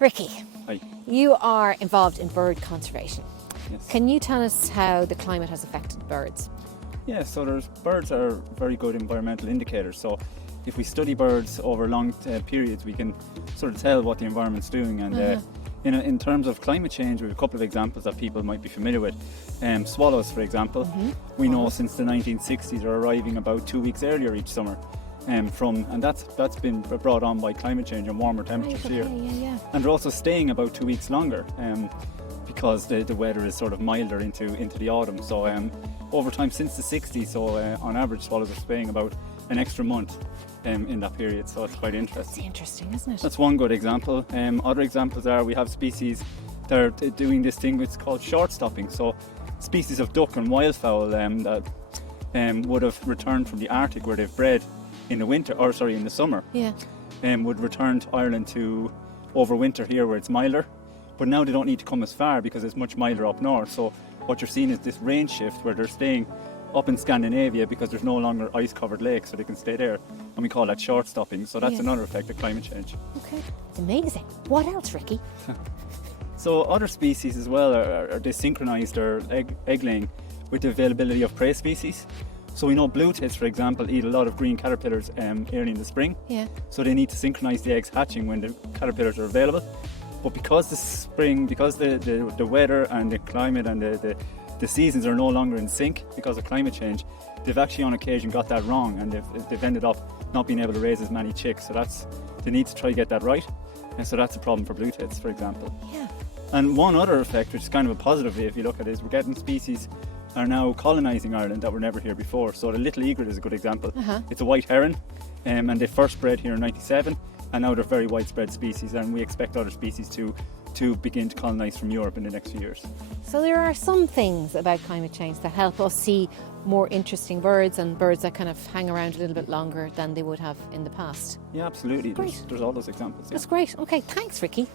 Ricky, Hi. you are involved in bird conservation. Yes. Can you tell us how the climate has affected birds? Yeah, so birds are very good environmental indicators. So if we study birds over long periods, we can sort of tell what the environment's doing. And in terms of climate change, we have a couple of examples that people might be familiar with. Swallows, for example. We know since the 1960s are arriving about 2 weeks earlier each summer. And that's been brought on by climate change and warmer temperatures here. And they're also staying about 2 weeks longer because the weather is sort of milder into the autumn. So over time since the 60s, on average swallows are staying about an extra month in that period. So it's quite interesting. It's interesting, isn't it? That's one good example. Other examples are we have species that are doing this thing which is called short stopping. So species of duck and wildfowl that would have returned from the Arctic where they've bred in the summer, would return to Ireland to overwinter here where it's milder. But now they don't need to come as far because it's much milder up north. So what you're seeing is this range shift where they're staying up in Scandinavia because there's no longer ice-covered lakes, so they can stay there. And we call that short stopping. So that's another effect of climate change. Okay, it's amazing. What else, Ricky? So other species as well they synchronise their egg laying with the availability of prey species. So we know blue tits, for example, eat a lot of green caterpillars early in the spring. So they need to synchronise the eggs hatching when the caterpillars are available. But because the weather and the climate and the seasons are no longer in sync because of climate change, they've actually on occasion got that wrong, and they've ended up not being able to raise as many chicks. So they need to try to get that right. And so that's a problem for blue tits, for example. And one other effect, which is kind of a positive if you look at it, is we're getting species are now colonising Ireland that were never here before. So the little egret is a good example. It's a white heron, and they first bred here in '97, and now they're very widespread species, and we expect other species to begin to colonise from Europe in the next few years. So there are some things about climate change that help us see more interesting birds and birds that kind of hang around a little bit longer than they would have in the past. Yeah, absolutely. Great. There's all those examples. That's great. Okay, thanks, Ricky.